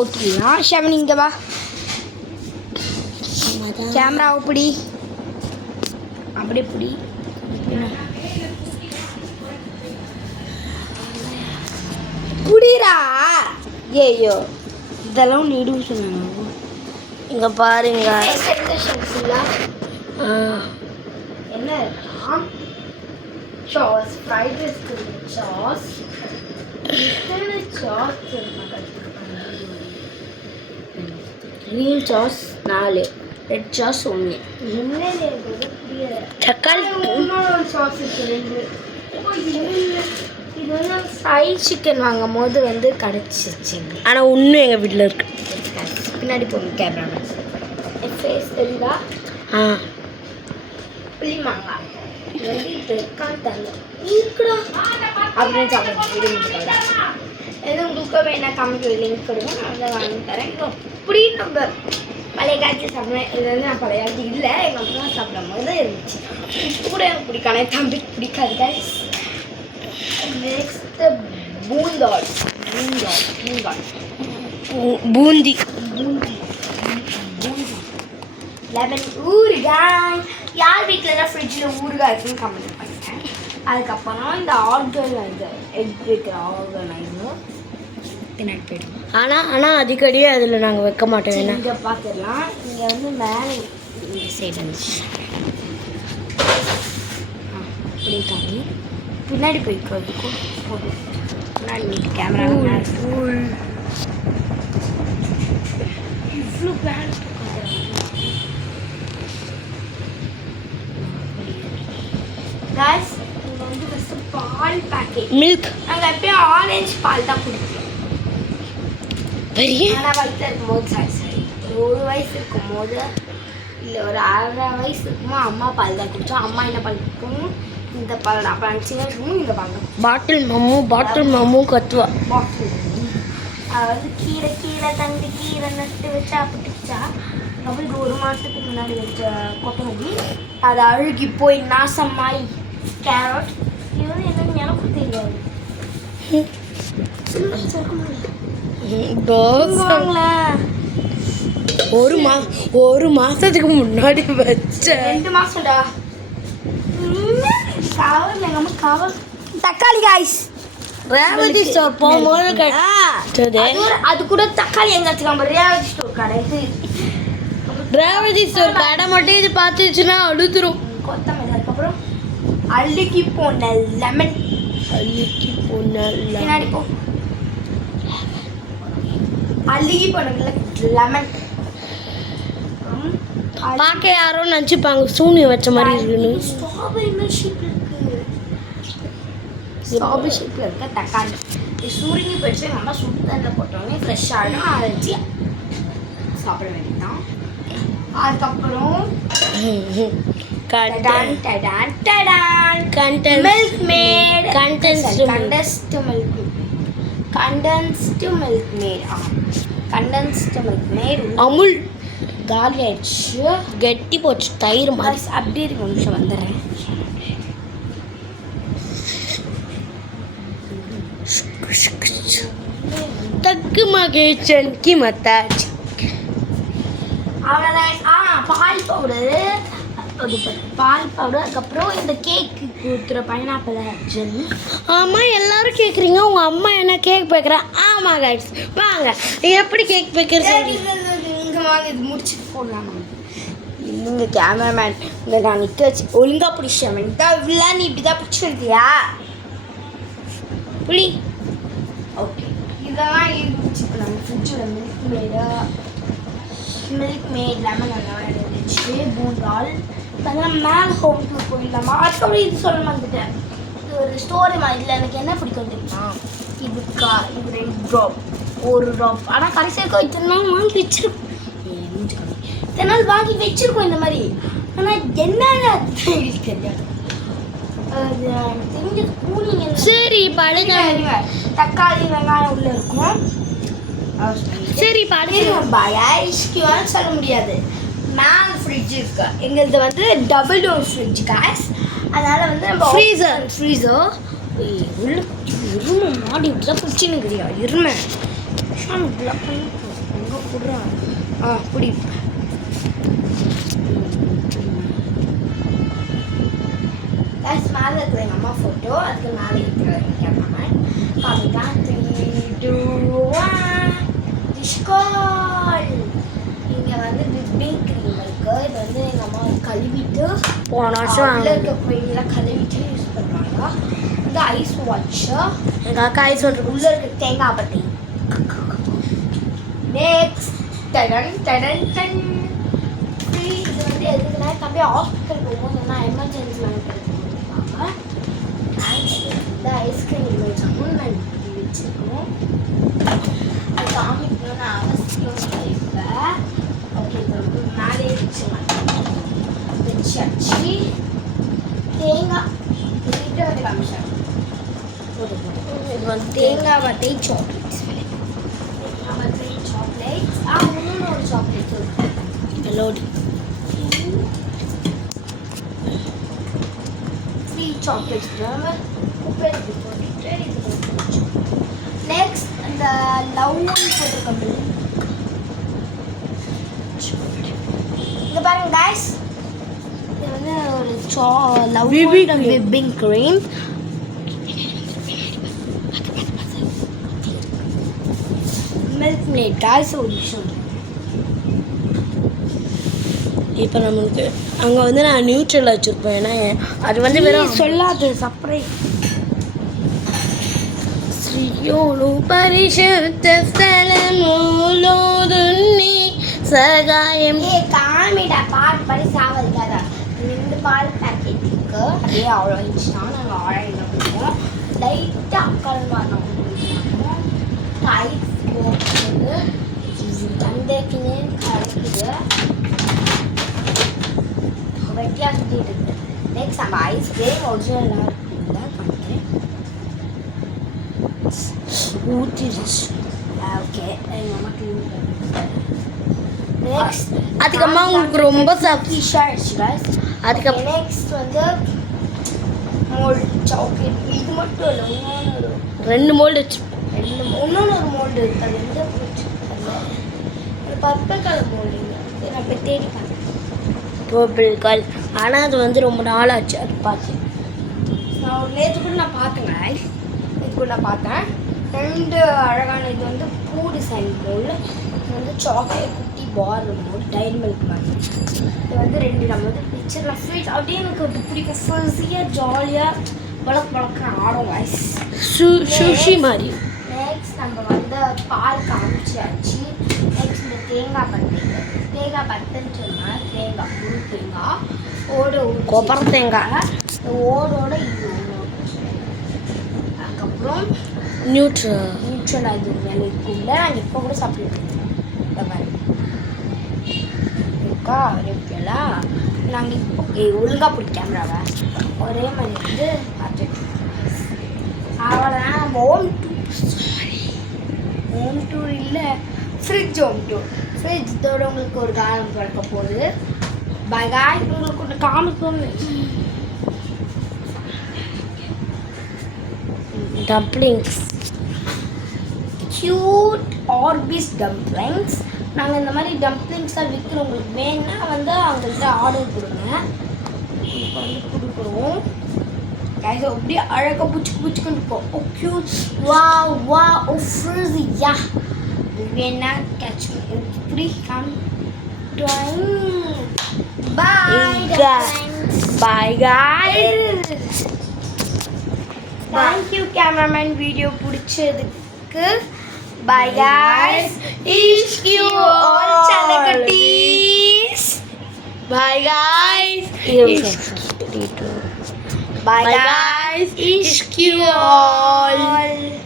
ஓகேலாம் shaven இங்கே வா. கேமராவை பிடி, அப்படியே பிடி. புடிரா. ஏயோ இதெல்லாம் நீடும் சொன்னாங்க. இங்கே பாருங்க என்ன சாஸ், ஃப்ரைட் ரைஸ்க்கு sauce, sauce green sauce 4, red sauce 1, தக்காளி சாஸ் இருக்குது. இது வந்து ஃப்ரைட் சிக்கன் வாங்கும் போது வந்து கிடச்சிச்சு. ஆனால் இன்னும் எங்கள் வீட்டில் இருக்கு. பின்னாடி போங்க கேமரா. என் ஃபேஸ் தெரியுதா? புளி மாங்காய் இது வந்து இப்போ இருக்கான்னு தெரியல. இருக்குடா அப்படின்னு சாப்பிடுங்க. எதுவும் உங்களுக்கு வேணா கமெண்ட் லிங்க் கொடுங்க, நான் அதை வாங்கி தரேன். இது அப்படி நம்ம பழைய காலத்தில் சாப்பிடுவேன். இது வந்து நான் பழைய காலத்து இல்லை, எங்கள் அம்மா சாப்பிடும் போது தான் இருந்துச்சு. இப்போ கூட எனக்கு பிடிக்காது, என் தம்பிக்கு பிடிக்காது கைஸ். நெக்ஸ்ட் பூந்தால். பூந்தி லெமன் ஊறுகாய். யார் வீட்டில் தான் ஃப்ரிட்ஜில் ஊறுகாய் இருக்குன்னு கமெண்ட் பண்ணுங்க. அதுக்கப்புறம் இந்த ஆர்கனைசர், எக் வைக்கிற ஆர்கனைசர் பின்னாடி போய்டும். ஆனால் அடிக்கடியே அதில் நாங்கள் வைக்க மாட்டோம். இங்கே பார்த்துடலாம். இங்கே வந்து மேலே இந்த சைடு இருந்துச்சு. அப்படியே காமி பின்னாடி போய்க்கோ. போதும் பின்னாடி நீட்டு கேமரா இவ்வளோ பேண்ட் காய்ஸ். இங்கே வந்து ஃபஸ்ட்டு பால் பேக்கெட் மில்க். நாங்கள் எப்பயும் ஆரஞ்சு பால் தான் குடிக்கிறோம். ஆனால் வயசில் இருக்கும்போது சரி ஒரு வயசு இருக்கும்போது இல்லை ஒரு 1.5 வயசு இருக்குமோ அம்மா பால் தான் குடித்தோம். அம்மா என்ன பால் குடிக்கும்? இந்த பால் தான். அப்போ சின்ன வயசுக்கும் இந்த பால் தான். பாட்டில் மாமு கத்துவா. பாட்டில் அது வந்து கீரை தண்டு கீரை நட்டு வச்சா பிடிச்சா அப்படி 1 மாதத்துக்கு முன்னாடி வச்ச கொத்தமல்லி அது அழுகி போய் நாசமாய் கேரட். இது வந்து என்னன்னு எனக்கு தெரியாது. ஒரு மாசத்துக்கு முன்னாடி வச்ச 2 மாசம்டா. தக்காளி காய்ஸ் ரேவதி ஸ்டோர் போகும்போது அது கூட தக்காளி எங்க வச்சுக்காம ரேவதி ஸ்டோர் கடை. ரேவதி ஸ்டோர் கடை மட்டும் இது பார்த்துச்சுன்னா அழுத்துரும். கொத்தமல்லி, அதுக்கப்புறம் அழுகி போன லெமன். பின்னாடி போ. அழுகி போன லெமன் பார்க்க யாரோ நினச்சிப்பாங்க சூனியம் வச்ச மாதிரி இருக்குன்னு. ஸ்ட்ராபெரி ஷேப்பில் இருக்க தக்காளி சுருங்கி போயிடுச்சு. எங்கள் அம்மா சுடு தண்ணியில் போட்டோன்னே ஃப்ரெஷ்ஷாகிடும். அரைச்சி சாப்பிட வேண்டியதுதான். அதுக்கப்புறம் milk mat condensed milk mat Amul காலி ஆயிடுச்சு. கெட்டி போச்சு தயிர் மாதிரி. அப்படியே இருக்கு. ஒரு நிமிஷம் வந்துடுறேன். தக்கு மகேச்சன் கிமத்தா அவ்வளோதான். பால் பவுடரு, அதுக்கப்புறம் இந்த கேக்கு ஊற்றுற பைனாப்பிள் ஜெல். ஆமாம் எல்லாரும் கேட்குறீங்க உங்கள் அம்மா என்ன கேக் பேக்கிறேன். ஆமாம் கைஸ் வாங்க எப்படி கேக் பேக்கிறது இங்கே வாங்க. இது முடிச்சுட்டு போடலாம். இங்கே கேமராமேன் இங்கே நான் நிற்க வச்சு ஒழுங்காக பிடிச்சேன். இவ்வளோ நீ இப்படி தான் பிடிச்சிருக்கியா? புளி ஓகே இதெல்லாம் பிடிச்சிக்கலாம். ஃப்ரிட்ஜில் மில்க் மேட் லெமன் நல்லா இருந்துச்சு. பூந்தால் அதெல்லாம் மேலே ஹோம்க்கு போயிடலாமா? அதுக்கப்புறம் இது சொல்ல வந்துட்டேன். இது ஒரு ஸ்டோரி மாதிரி. இதில் எனக்கு என்ன பிடிக்கும் தெரியுமா? இது 2 ட்ராப், 1 ட்ராப். ஆனால் கடைசியாக இத்தனை நாள் வாங்கி வச்சிருக்கோம். இத்தனை நாள் வாங்கி வச்சிருக்கோம் இந்த மாதிரி. ஆனால் என்னென்ன தெரியாது. தெரிஞ்சது கூலிங்க. சரி பழக தக்காளி வெங்காயம் உள்ளே இருக்கும். சரி ஐஸ்கியூன்னு சொல்ல முடியாது. மேலே ஃப்ரிட்ஜ் இருக்கு. எங்களது வந்து டபுள் டோர் ஃப்ரிட்ஜ் காய்ஸ். அதனால் வந்து நம்ம ஃப்ரீசர் உள்ள இருமை மாடி இப்படிதான் பிடிச்சின்னு இருமை இப்படிலாம் பண்ணி புடுறான் புடி மேலே இருக்கிற எங்கள் அம்மா ஃபோட்டோ அதுக்கு மேலே இருக்கிற கேமராமேன் காமிக்கலாம் 3, 2, 1 டிஷ்கால். இங்கே வந்து விப்பிங் க்ரீம் இருக்குது. இது வந்து எங்கள் அம்மா கழுவிட்டு போன வருஷம் உள்ள இருக்க பொய்யெல்லாம் கழுவிட்டு யூஸ் பண்ணுறாங்க. இந்த ஐஸ் வாட்சு எங்கள் அக்கா ஐஸ் வாட்டர் உள்ள இருக்க தேங்காய் பத்தி. நெக்ஸ்ட் டடன் டடன் டன். இது வந்து எதுக்குன்னா தம்பி ஹாஸ்பிட்டல் போகும்போது என்ன எமர்ஜென்சி வாங்கிட்டு இந்த ஐஸ்கிரீம் வச்சுக்கணும் நான் வச்சுருக்கோம். அது காமிக்கணும்னு அவசியம் இல்லை. ஓகே இது வந்து மேலே வச்சாச்சு. தேங்காய் வீட்டை வந்து காமிச்சாங்க. இது வந்து தேங்காய் வட்டை சாக்லேட்ஸ். தேங்காய் வட்டை சாக்லேட்ஸ் இன்னொன்று ஒரு சாக்லேட்ஸ் இருக்குது. Load chocolates next the love போட்டுக்கோங்க. இங்க பாருங்க guys, இது வந்து ஒரு love whipping cream. milk made guys ஒரு விஷயம். இப்போ நம்மளுக்கு அங்கே வந்து நான் நியூட்ரல் வச்சுருப்பேன். ஏன்னா அது வந்து வெறும் சொல்லாது சர்ப்ரைஸ். ஸ்ரீயோனு பரிசுத்த ஸ்தலமூலோதுன்னி சகாயம் காமிடா பால் படி சாவல்காதா. இந்த பால் பேக்கெட் இருக்கு. அதே அவ்வளோ இருந்துச்சுன்னா நாங்கள் ஆயில் பண்ணுவோம். லைட்டாக கலந்து ஐஸ் போட்டு தந்தைக்குன்னு கலக்குது வெட்டியாக சுற்றிட்டு இருக்கு. நெக்ஸ்ட் நம்ம ஐஸ்கிரீம் ஒரிஜினலாக இருக்குங்களா காமிக்கிறேன். ஊற்றிடுச்சு. ஓகே எங்கள் அம்மா க்ளீன் நெக்ஸ்ட் அதுக்கம்மா உங்களுக்கு ரொம்ப அதுக்கப்புறம் நெக்ஸ்ட் வந்து மோல்டு சாக்லேட். இது மட்டும் இல்லை, இன்னொன்று 2 மோல்டு வச்சுருப்போம். இன்னொன்று ஒரு மோல்டு இருக்குது. அது எந்த ஒரு பர்பிள் கலர் மோல்டு நான் போய் தேடி பார்த்தேன். பர்பிள் கல். ஆனால் அது வந்து ரொம்ப நாள் ஆச்சு அது பார்த்து. நான் ஒரு நேற்று கூட நான் பார்த்தேங்க. இது கூட நான் பார்த்தேன். 2 அழகான இது வந்து பூ டிசைன் மோல். இது வந்து சாக்லேட் குட்டி பார் மோல் டைரி மில்க் மாதிரி. இது வந்து 2 நம்ம வந்து பிக்சரில் ஸ்வீட் அப்படியே எனக்கு வந்து பிடிக்கும். ஃபர்ஸியாக ஜாலியாக வளர்க்க ஆடும் வாய்ஸ் சுஷி மாதிரி. நெக்ஸ்ட் நம்ம வந்து பால் காமிச்சாச்சு. நெக்ஸ்ட் இந்த தேங்காய் பட்டுன்னு சொன்னால் தேங்காய் முழு தேங்காய் ஓடு கொப்பரை தேங்காய். இந்த ஓடோட இது அதுக்கப்புறம் நியூட்ரல் அது மேலே இருக்குல்ல. நாங்கள் இப்போ கூட சாப்பிடுவோம். இந்த மாதிரி இருக்கா இருக்குல்ல. நாங்கள் இப்போ ஒழுங்காக பிடி கேமராவை ஒரே மாதிரி வந்து பார்த்துட்டு அவ்வளோதான். நம்ம ஹோம் டூர் இல்லை, ஃப்ரிட்ஜ் ஹோம் டூர். ஃப்ரிட்ஜ் இதோட உங்களுக்கு ஒரு காலம் பிறக்க போகுது. பை காய். உங்களுக்கு ஒன்று காமிக்கணும். டம்ப்ளிங்ஸ் க்யூட் ஆர்பிஸ் டம்ப்ளிங்ஸ். நாங்கள் இந்த மாதிரி டம்ப்ளிங்ஸ் தான் விற்கிறோம். உங்களுக்கு வேணுன்னா வந்து அவங்கள்ட்ட ஆர்டர் கொடுங்க. இப்போ வந்து கொடுக்குறோம். அப்படியே அழகாக புச்சுக்குன்னு இருக்கும். ஓ க்யூட். வா ஃப்ரிஸியா. வேணா கேட்ச் இப்படி come Bye guys. Thank you cameraman video பிடிச்சதுக்கு. Bye guys. Ish you all chalakattis. Bye guys. Bye guys. Ish you all.